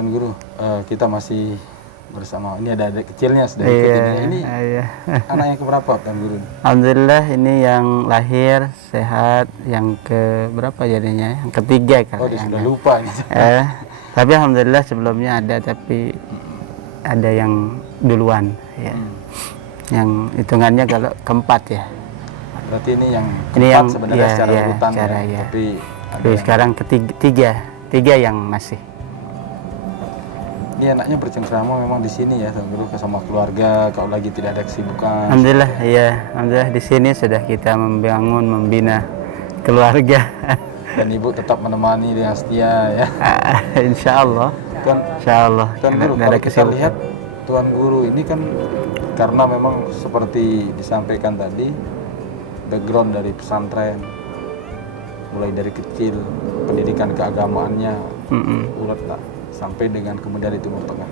Tuan Guru, kita masih bersama, ini ada adik kecilnya sudah ikut ini. Anak yang keberapa Tuan Guru? Alhamdulillah ini yang lahir sehat, yang ke berapa jadinya? Yang ketiga Oh, kali. sudah lupa ini. Tapi alhamdulillah sebelumnya ada, tapi ada yang duluan ya. Yang hitungannya kalau keempat ya. Berarti ini yang keempat Ini yang sebenarnya secara urutan ya. Tapi sekarang tiga yang masih. Ini anaknya bercengkrama memang di sini ya, Tuan Guru, sama keluarga. Kalau lagi tidak ada kesibukan. Alhamdulillah, ya, alhamdulillah di sini sudah kita membangun, membina keluarga. Dan Ibu tetap menemani dengan setia ya. Insya Allah. Tuan Guru, kalau kita lihat Tuan Guru ini kan karena memang seperti disampaikan tadi, background dari pesantren, mulai dari kecil, pendidikan keagamaannya, ulet tak sampai dengan kemudian di Timur Tengah.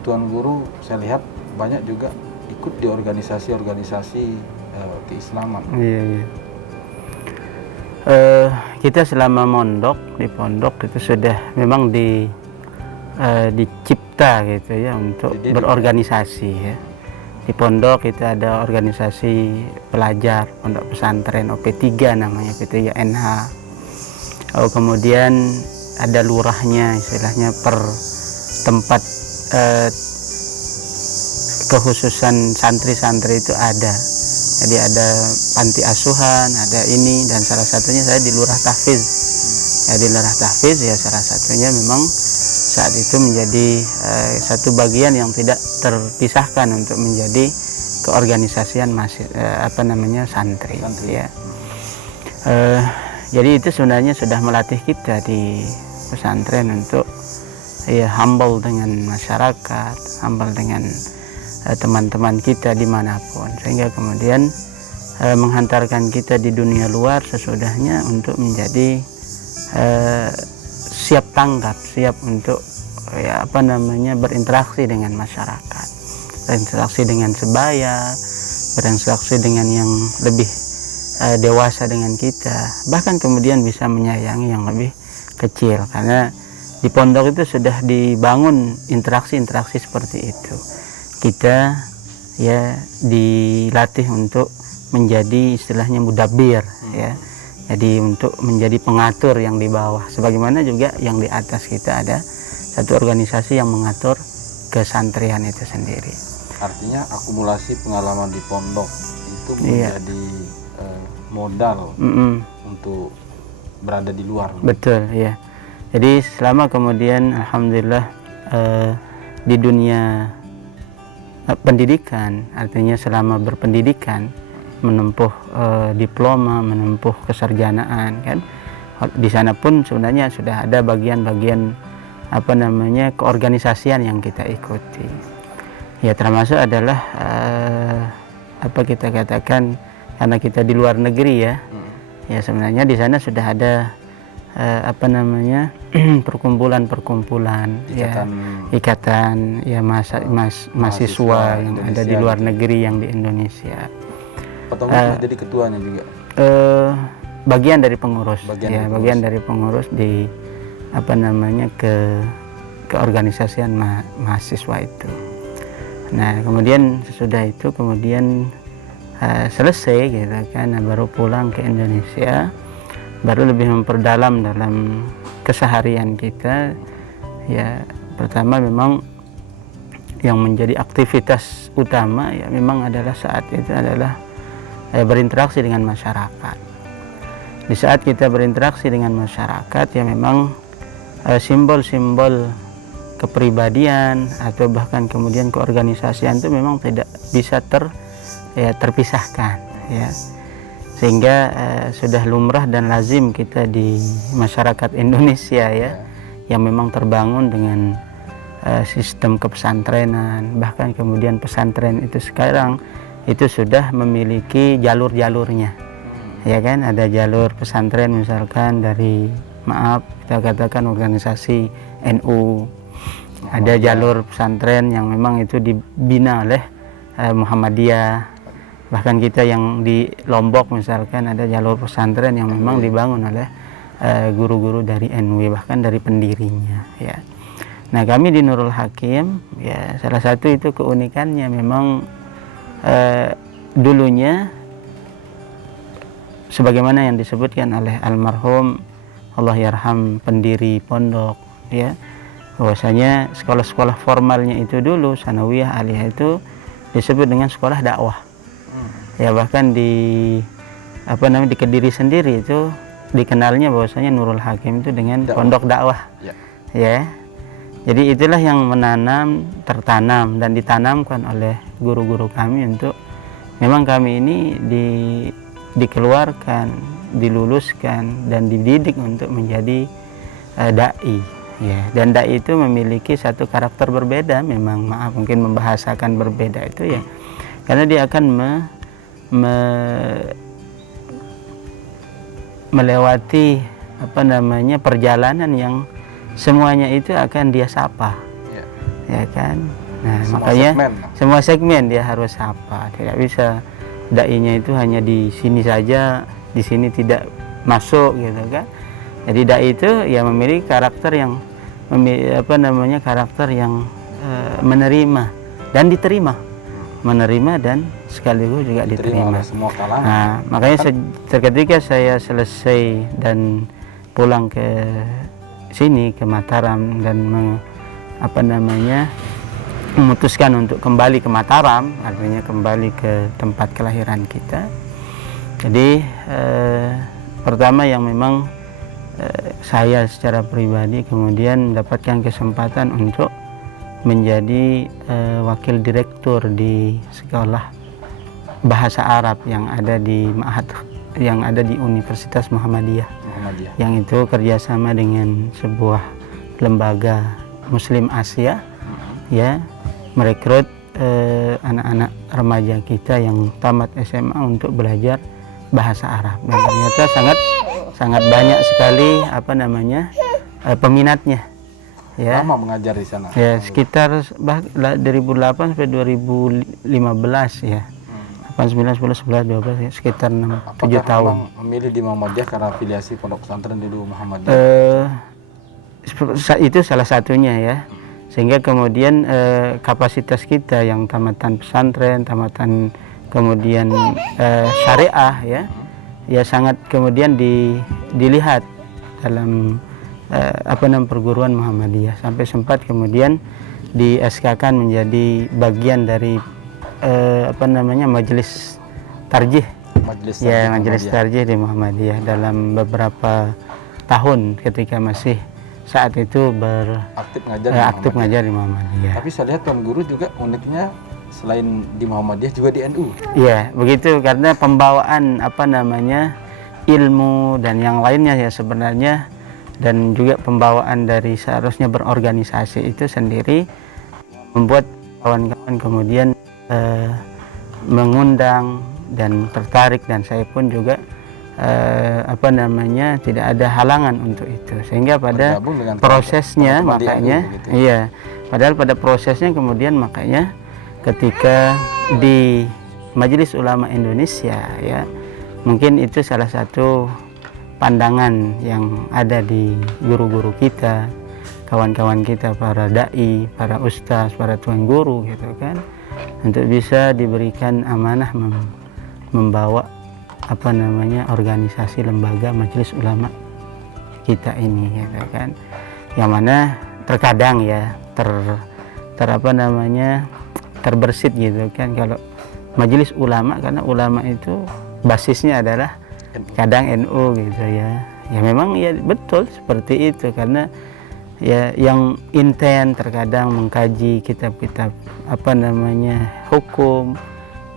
Tuan Guru saya lihat banyak juga ikut di organisasi-organisasi keislaman. Iya. Kita selama mondok di pondok itu sudah memang dicipta gitu ya untuk berorganisasi ya. Di pondok kita ada organisasi pelajar pondok pesantren OP3 namanya, OP3NH. Kemudian ada lurahnya, istilahnya per tempat kekhususan santri-santri itu ada. Jadi ada panti asuhan, ada ini, dan salah satunya saya di Lurah Tahfiz. Ya, di Lurah Tahfiz ya salah satunya memang saat itu menjadi satu bagian yang tidak terpisahkan untuk menjadi keorganisasian santri. Ya. Jadi itu sebenarnya sudah melatih kita di pesantren untuk ya humble dengan masyarakat, humble dengan teman-teman kita dimanapun, sehingga kemudian menghantarkan kita di dunia luar sesudahnya untuk menjadi siap tanggap, siap untuk berinteraksi dengan masyarakat, berinteraksi dengan sebaya, berinteraksi dengan yang lebih dewasa dengan kita, bahkan kemudian bisa menyayangi yang lebih kecil, karena di pondok itu sudah dibangun interaksi-interaksi seperti itu. Kita ya dilatih untuk menjadi istilahnya mudabir ya, jadi untuk menjadi pengatur yang di bawah, sebagaimana juga yang di atas kita ada satu organisasi yang mengatur kesantrian itu sendiri. Artinya akumulasi pengalaman di pondok itu menjadi modal untuk berada di luar. Betul ya. Jadi selama kemudian alhamdulillah di dunia pendidikan, artinya selama berpendidikan, menempuh diploma, menempuh kesarjanaan kan, di sana pun sebenarnya sudah ada bagian-bagian keorganisasian yang kita ikuti. Ya termasuk adalah kita katakan, karena kita di luar negeri ya, ya sebenarnya di sana sudah ada perkumpulan-perkumpulan ikatan ya mahasiswa yang ada di luar negeri yang di Indonesia. Jadi ketuanya juga bagian dari pengurus, bagian dari pengurus di keorganisasian mahasiswa itu. Nah kemudian sesudah itu selesai gitu kan, baru pulang ke Indonesia, baru lebih memperdalam dalam keseharian kita. Ya pertama memang yang menjadi aktivitas utama ya memang adalah saat itu adalah berinteraksi dengan masyarakat. Di saat kita berinteraksi dengan masyarakat ya memang simbol-simbol kepribadian atau bahkan kemudian keorganisasian itu memang tidak bisa terpisahkan ya, sehingga sudah lumrah dan lazim kita di masyarakat Indonesia ya, yang memang terbangun dengan sistem kepesantrenan, bahkan kemudian pesantren itu sekarang itu sudah memiliki jalur-jalurnya ya kan. Ada jalur pesantren misalkan dari kita katakan organisasi NU, ada jalur pesantren yang memang itu dibina oleh Muhammadiyah, bahkan kita yang di Lombok misalkan ada jalur pesantren yang memang dibangun oleh guru-guru dari NW, bahkan dari pendirinya ya. Nah, kami di Nurul Hakim ya salah satu itu keunikannya memang dulunya sebagaimana yang disebutkan oleh almarhum Allah yarham pendiri pondok ya, bahwasanya sekolah-sekolah formalnya itu dulu sanawiyah aliyah itu disebut dengan sekolah dakwah. Ya bahkan di di Kediri sendiri itu dikenalnya bahwasanya Nurul Hakim itu dengan pondok dakwah. Ya. Jadi itulah yang tertanam dan ditanamkan oleh guru-guru kami untuk memang kami ini dikeluarkan, diluluskan dan dididik untuk menjadi dai. Ya, dan dai itu memiliki satu karakter berbeda, memang mungkin membahasakan berbeda itu ya. Karena dia akan melewati perjalanan yang semuanya itu akan dia sapa, ya kan. Nah, makanya semua segmen dia harus sapa. Tidak bisa dai-nya itu hanya di sini saja, di sini tidak masuk gitu kan. Jadi dai itu ya memiliki karakter yang menerima dan diterima, menerima dan sekaligus juga diterima. Semua kalangan. Nah, makanya ketika saya selesai dan pulang ke sini ke Mataram dan memutuskan untuk kembali ke Mataram, artinya kembali ke tempat kelahiran kita. Jadi pertama yang memang saya secara pribadi kemudian mendapatkan kesempatan untuk menjadi wakil direktur di sekolah bahasa Arab yang ada di Universitas Muhammadiyah. Yang itu kerjasama dengan sebuah lembaga Muslim Asia, ya, merekrut anak-anak remaja kita yang tamat SMA untuk belajar bahasa Arab. Dan ternyata sangat banyak sekali peminatnya. Ya. Lama mengajar di sana. Ya, sekitar 2008 sampai 2015 ya. 9, 10, 11, 12 ya, sekitar 6-7 tahun. Memilih di Muhammadiyah karena afiliasi pondok pesantren dulu Muhammadiyah? Itu salah satunya ya. Sehingga kemudian kapasitas kita yang tamatan pesantren, tamatan kemudian syariah ya sangat kemudian dilihat dalam perguruan Muhammadiyah, sampai sempat kemudian di SK-kan menjadi bagian dari majelis tarjih. Majelis tarjih di Muhammadiyah dalam beberapa tahun ketika masih saat itu aktif ngajar di Muhammadiyah. Tapi saya lihat Tuan Guru juga uniknya selain di Muhammadiyah juga di NU. Iya, begitu, karena pembawaan ilmu dan yang lainnya ya sebenarnya, dan juga pembawaan dari seharusnya berorganisasi itu sendiri membuat kawan-kawan kemudian mengundang dan tertarik, dan saya pun juga tidak ada halangan untuk itu, sehingga pada prosesnya makanya iya, padahal pada prosesnya kemudian makanya ketika di Majelis Ulama Indonesia ya, mungkin itu salah satu pandangan yang ada di guru-guru kita, kawan-kawan kita, para dai, para ustaz, para tuan guru gitu kan, untuk bisa diberikan amanah membawa organisasi lembaga Majelis Ulama kita ini gitu kan, yang mana terkadang ya terbersit gitu kan kalau Majelis Ulama, karena ulama itu basisnya adalah kadang NU gitu ya. Ya memang ya betul seperti itu, karena ya yang intent terkadang mengkaji kitab-kitab hukum,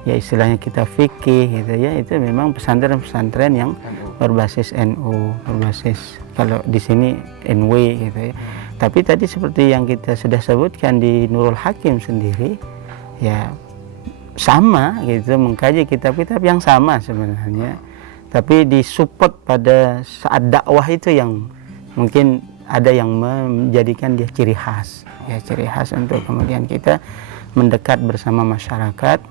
ya istilahnya kitab fikih gitu ya, itu memang pesantren-pesantren yang berbasis NU, berbasis kalau di sini NW gitu ya. Tapi tadi seperti yang kita sudah sebutkan di Nurul Hakim sendiri ya sama gitu, mengkaji kitab-kitab yang sama sebenarnya, tapi disupport pada saat dakwah itu yang mungkin ada yang menjadikan dia ciri khas untuk kemudian kita mendekat bersama masyarakat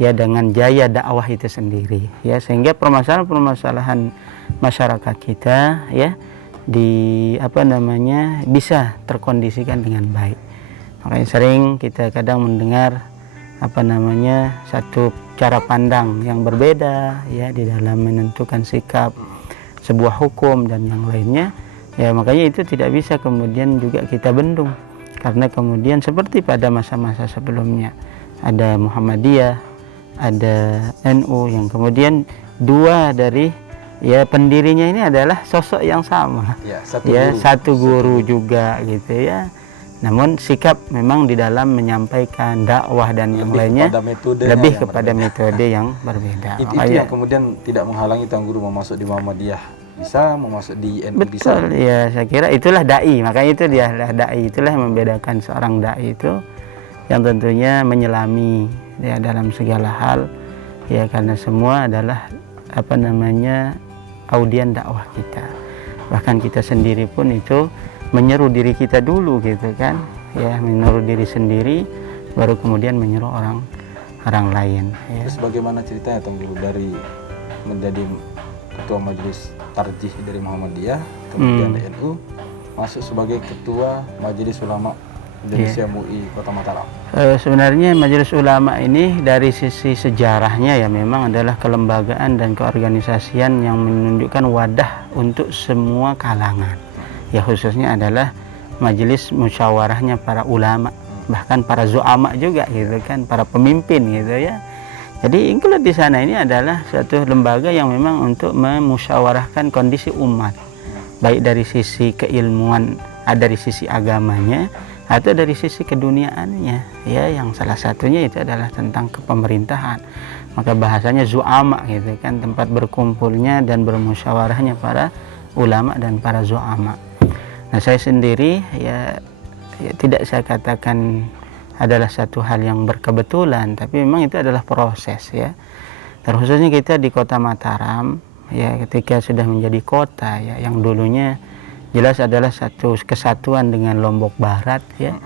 ya dengan jaya dakwah itu sendiri ya, sehingga permasalahan masyarakat kita ya bisa terkondisikan dengan baik. Makanya sering kita kadang mendengar satu cara pandang yang berbeda ya di dalam menentukan sikap sebuah hukum dan yang lainnya. Ya makanya itu tidak bisa kemudian juga kita bendung, karena kemudian seperti pada masa-masa sebelumnya ada Muhammadiyah, ada NU yang kemudian dua dari pendirinya ini adalah sosok yang sama, satu guru juga gitu ya. Namun sikap memang di dalam menyampaikan dakwah dan yang lainnya lebih kepada metode yang berbeda. Itu yang kemudian tidak menghalangi Tuan Guru mau masuk di Muhammadiyah, bisa mau masuk di NU. Betul ya, saya kira itulah dai. Makanya itu dia dai, itulah yang membedakan seorang dai itu, yang tentunya menyelami ya dalam segala hal ya, karena semua adalah audien dakwah kita. Bahkan kita sendiri pun itu menyeru diri kita dulu gitu kan ya, menyeru diri sendiri baru kemudian menyeru orang lain ya. Terus bagaimana ceritanya Tuan Guru dari menjadi ketua majelis tarjih dari Muhammadiyah kemudian di NU masuk sebagai ketua Majelis Ulama Indonesia MUI Kota Mataram? Sebenarnya Majelis Ulama ini dari sisi sejarahnya ya memang adalah kelembagaan dan keorganisasian yang menunjukkan wadah untuk semua kalangan. Ya khususnya adalah majelis musyawarahnya para ulama, bahkan para zu'ama juga gitu kan, para pemimpin gitu ya. Jadi include di sana ini adalah suatu lembaga yang memang untuk memusyawarahkan kondisi umat, baik dari sisi keilmuan, dari sisi agamanya, atau dari sisi keduniaannya ya, yang salah satunya itu adalah tentang kepemerintahan. Maka bahasanya zu'ama gitu kan, tempat berkumpulnya dan bermusyawarahnya para ulama dan para zu'ama. Nah saya sendiri ya tidak saya katakan adalah satu hal yang berkebetulan, tapi memang itu adalah proses ya. Terkhususnya kita di Kota Mataram ya, ketika sudah menjadi kota ya, yang dulunya jelas adalah satu kesatuan dengan Lombok Barat ya.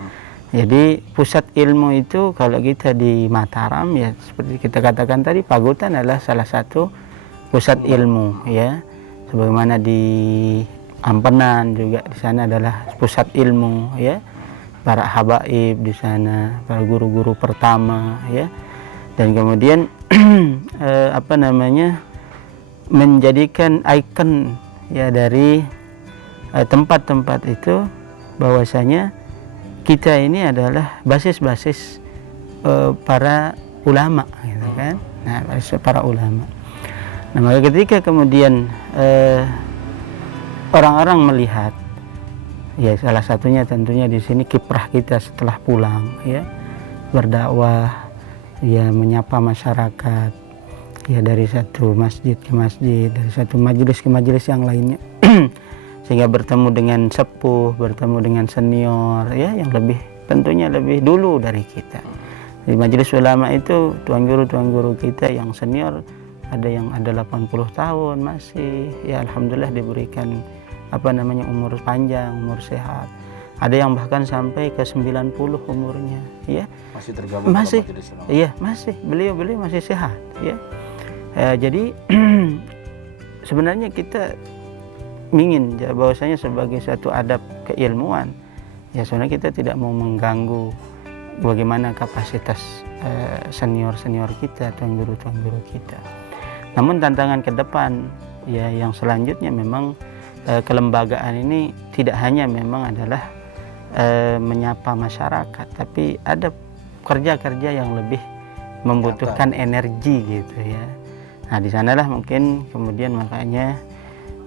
Jadi pusat ilmu itu kalau kita di Mataram ya, seperti kita katakan tadi, Pagutan adalah salah satu pusat ilmu ya. Sebagaimana di Ampenan juga di sana adalah pusat ilmu ya. Para habaib di sana, para guru-guru pertama ya. Dan kemudian menjadikan ikon ya dari tempat-tempat itu, bahwasanya kita ini adalah basis-basis para ulama gitu kan. Nah, basis para ulama. Nah, maka ketika kemudian orang-orang melihat ya, salah satunya tentunya di sini kiprah kita setelah pulang ya, berdakwah ya, menyapa masyarakat ya, dari satu masjid ke masjid, dari satu majelis ke majelis yang lainnya sehingga bertemu dengan sepuh, bertemu dengan senior ya, yang lebih tentunya lebih dulu dari kita. Di majelis ulama itu tuan guru kita yang senior ada yang ada 80 tahun masih ya, alhamdulillah diberikan umur panjang, umur sehat. Ada yang bahkan sampai ke 90 umurnya ya. Masih tergabung masih dalam majelis ulama. Iya, masih. Beliau masih sehat ya. Jadi sebenarnya kita ingin ya, bahwasanya sebagai satu adab keilmuan ya, sebenarnya kita tidak mau mengganggu bagaimana kapasitas senior kita, tuan guru kita. Namun tantangan ke depan ya, yang selanjutnya memang kelembagaan ini tidak hanya memang adalah menyapa masyarakat, tapi ada kerja-kerja yang lebih membutuhkan energi gitu ya. Nah di sanalah mungkin kemudian makanya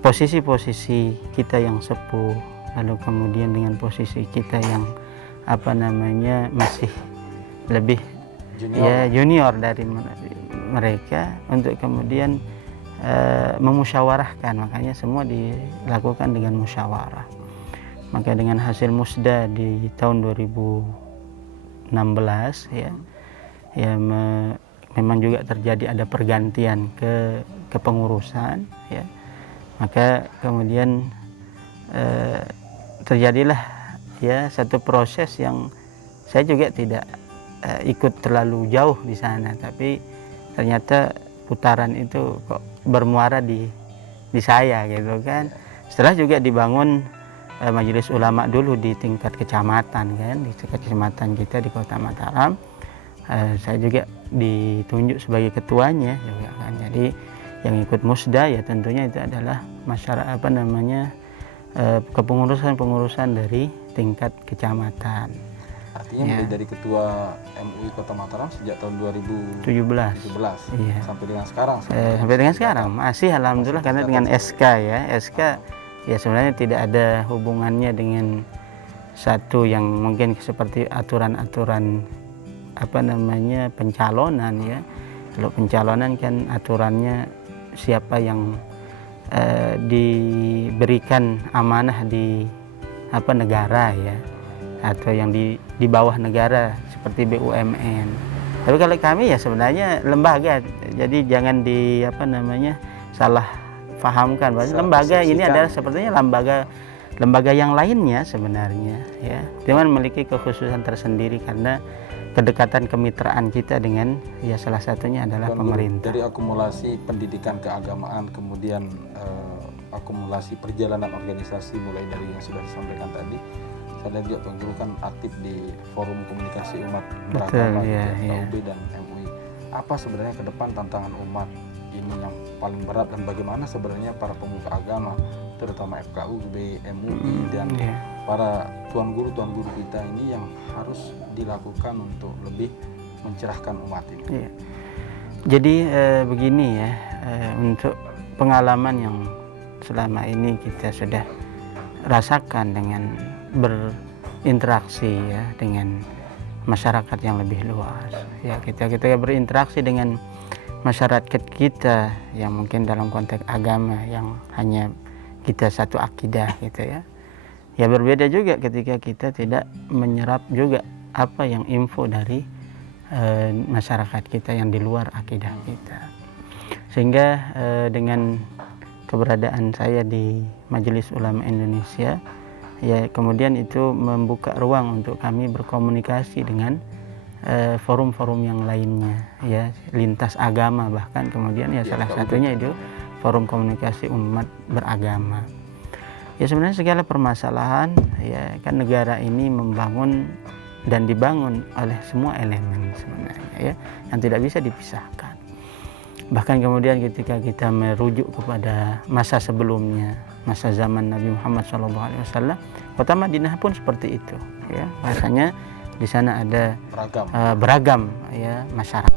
posisi-posisi kita yang sepuh, lalu kemudian dengan posisi kita yang masih lebih junior dari mereka, untuk kemudian memusyawarahkan. Makanya semua dilakukan dengan musyawarah. Maka dengan hasil musda di tahun 2016 ya, memang juga terjadi ada pergantian kepengurusan ya. Maka kemudian terjadilah ya satu proses yang saya juga tidak ikut terlalu jauh di sana, tapi ternyata putaran itu kok bermuara di saya gitu kan, Setelah juga dibangun majelis ulama dulu di tingkat kecamatan kan, di tingkat kecamatan kita di Kota Mataram. Saya juga ditunjuk sebagai ketuanya juga kan. Jadi yang ikut musda ya tentunya itu adalah masyarakat kepengurusan dari tingkat kecamatan. Artinya mulai dari ketua MUI Kota Mataram sejak tahun 2017 iya. sampai dengan sekarang. Sampai dengan sekarang masih alhamdulillah karena dengan SK ya. SK ya sebenarnya tidak ada hubungannya dengan satu yang mungkin seperti aturan-aturan pencalonan ya. Kalau pencalonan kan aturannya siapa yang diberikan amanah di negara ya, atau yang di bawah negara seperti BUMN. Tapi kalau kami ya sebenarnya lembaga, jadi jangan salah fahamkan bahwa lembaga ini adalah sepertinya lembaga yang lainnya sebenarnya ya, cuman memiliki kekhususan tersendiri karena kedekatan kemitraan kita dengan ya salah satunya adalah pemerintah. Dari akumulasi pendidikan keagamaan, kemudian akumulasi perjalanan organisasi mulai dari yang sudah disampaikan tadi, saya lihat juga Tuan Guru kan aktif di forum komunikasi umat beragama FKUB dan MUI. Apa sebenarnya ke depan tantangan umat ini yang paling berat dan bagaimana sebenarnya para pemuka agama, terutama FKUB, MUI dan para tuan guru kita ini yang harus dilakukan untuk lebih mencerahkan umat ini? Iya. Jadi begini ya, untuk pengalaman yang selama ini kita sudah rasakan dengan berinteraksi ya dengan masyarakat yang lebih luas ya, kita berinteraksi dengan masyarakat kita yang mungkin dalam konteks agama yang hanya kita satu akidah gitu ya. Ya berbeda juga ketika kita tidak menyerap juga apa yang info dari masyarakat kita yang di luar akidah kita. Sehingga dengan keberadaan saya di Majelis Ulama Indonesia ya, kemudian itu membuka ruang untuk kami berkomunikasi dengan forum-forum yang lainnya ya, lintas agama bahkan, kemudian ya salah satunya itu forum komunikasi umat beragama. Ya sebenarnya segala permasalahan ya kan, negara ini membangun dan dibangun oleh semua elemen sebenarnya ya, yang tidak bisa dipisahkan. Bahkan kemudian ketika kita merujuk kepada masa sebelumnya, masa zaman Nabi Muhammad SAW, kota Madinah pun seperti itu ya, rasanya di sana ada beragam ya masyarakat.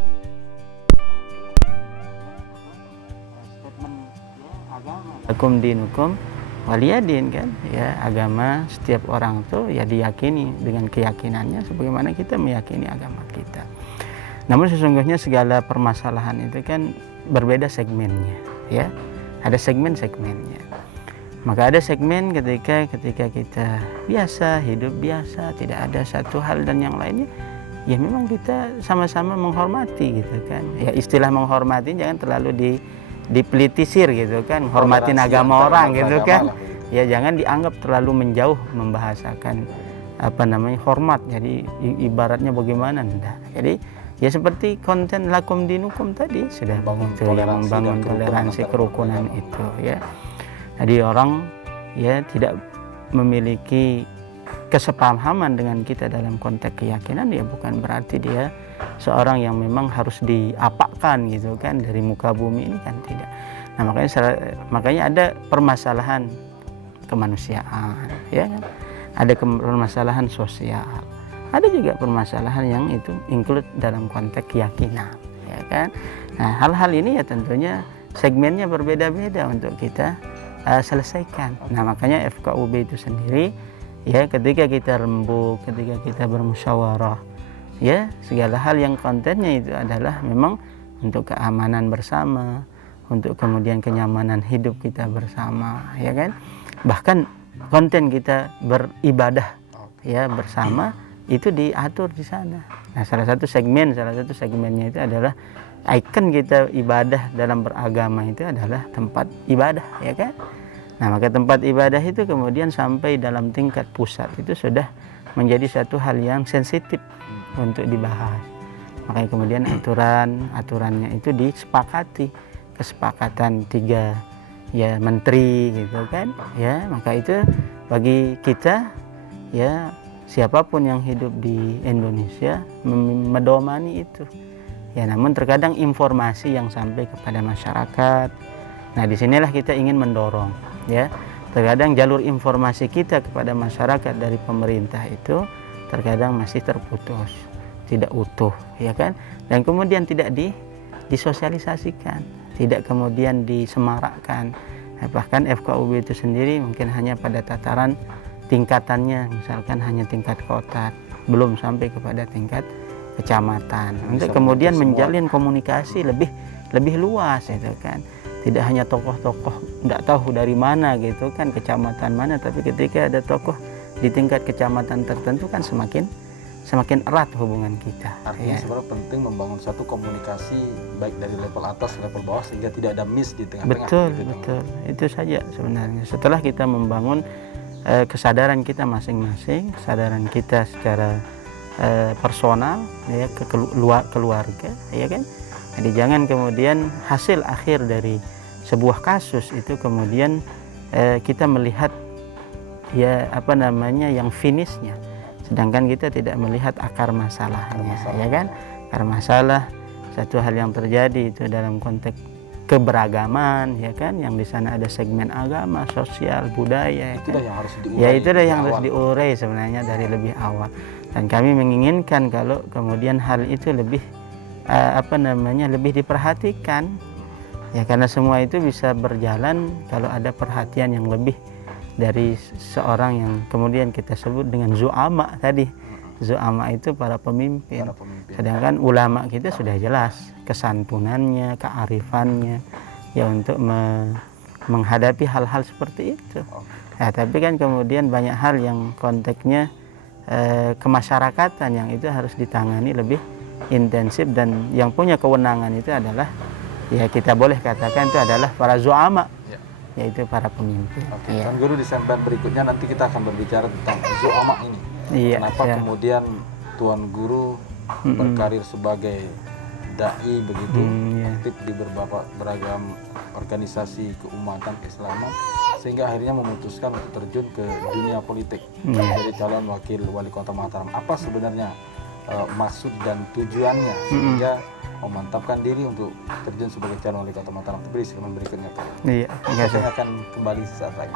Lakum dinukum waliyadin kan ya, agama setiap orang tuh ya diyakini dengan keyakinannya sebagaimana kita meyakini agama kita. Namun sesungguhnya segala permasalahan itu kan berbeda segmennya ya, ada segmen-segmennya. Maka ada segmen ketika kita biasa hidup biasa, tidak ada satu hal dan yang lainnya ya memang kita sama-sama menghormati gitu kan ya. Istilah menghormati jangan terlalu dipelitisir gitu kan, hormatin agama orang gitu kan ya, jangan dianggap terlalu menjauh membahasakan hormat, jadi ibaratnya bagaimana enggak. Jadi ya seperti konten lakum dinukum tadi sudah begitu ya, membangun toleransi kerukunan itu ya. Jadi orang ya tidak memiliki kesepahaman dengan kita dalam konteks keyakinan ya bukan berarti dia seorang yang memang harus diapakan gitu kan dari muka bumi ini kan, tidak. Nah makanya ada permasalahan kemanusiaan ya kan, ada permasalahan sosial, ada juga permasalahan yang itu include dalam konteks keyakinan ya kan. Nah hal-hal ini ya tentunya segmennya berbeda-beda untuk kita selesaikan. Nah makanya FKUB itu sendiri ya, ketika kita rembuk, ketika kita bermusyawarah ya, segala hal yang kontennya itu adalah memang untuk keamanan bersama, untuk kemudian kenyamanan hidup kita bersama ya kan. Bahkan konten kita beribadah ya bersama itu diatur di sana. Nah salah satu segmennya itu adalah ikon kita ibadah dalam beragama itu adalah tempat ibadah ya kan. Nah maka tempat ibadah itu kemudian sampai dalam tingkat pusat itu sudah menjadi satu hal yang sensitif untuk dibahas. Makanya kemudian aturannya itu disepakati, kesepakatan 3 ya menteri gitu kan, ya maka itu bagi kita ya siapapun yang hidup di Indonesia medomani itu ya. Namun terkadang informasi yang sampai kepada masyarakat, nah disinilah kita ingin mendorong ya. Terkadang jalur informasi kita kepada masyarakat dari pemerintah itu terkadang masih terputus, tidak utuh ya kan, dan kemudian tidak disosialisasikan, tidak kemudian disemarakkan. Nah, bahkan FKUB itu sendiri mungkin hanya pada tataran tingkatannya, misalkan hanya tingkat kota, belum sampai kepada tingkat kecamatan. Untuk kemudian menjalin komunikasi lebih luas itu kan. Tidak hanya tokoh-tokoh tidak tahu dari mana gitu kan, kecamatan mana, tapi ketika ada tokoh di tingkat kecamatan tertentu kan semakin erat hubungan kita. Artinya ya. sebenarnya penting membangun satu komunikasi baik dari level atas, level bawah, sehingga tidak ada miss di tengah-tengah. Betul. Itu saja sebenarnya. Setelah kita membangun kesadaran kita masing-masing, kesadaran kita secara personal ya, ke keluarga ya kan. Jadi jangan kemudian hasil akhir dari sebuah kasus itu kemudian kita melihat ya yang finishnya, sedangkan kita tidak melihat akar masalahnya ya kan. Akar masalah satu hal yang terjadi itu dalam konteks keberagaman ya kan, yang di sana ada segmen agama, sosial, budaya itu yang harus diurai. Ya itu yang harus diurai sebenarnya dari lebih awal. Dan kami menginginkan kalau kemudian hal itu lebih lebih diperhatikan ya, karena semua itu bisa berjalan kalau ada perhatian yang lebih dari seorang yang kemudian kita sebut dengan zu'ama tadi. Zu'ama itu para pemimpin. Sedangkan ulama kita sudah jelas kesantunannya, kearifannya ya untuk menghadapi hal-hal seperti itu. Ya, tapi kan kemudian banyak hal yang konteksnya kemasyarakatan yang itu harus ditangani lebih intensif, dan yang punya kewenangan itu adalah ya kita boleh katakan itu adalah para zu'ama ya, yaitu para pemimpin. Ya. Dan Guru di segmen berikutnya nanti kita akan berbicara tentang zu'ama ini. Iya, kenapa kemudian Tuan Guru berkarir sebagai dai begitu, aktif di beragam organisasi keumatan keislaman, sehingga akhirnya memutuskan untuk terjun ke dunia politik menjadi calon wakil wali kota Mataram. Apa sebenarnya maksud dan tujuannya sehingga memantapkan diri untuk terjun sebagai calon wali kota Mataram? Beri segmen berikutnya Pak. Iya, saya akan kembali sesaat lagi.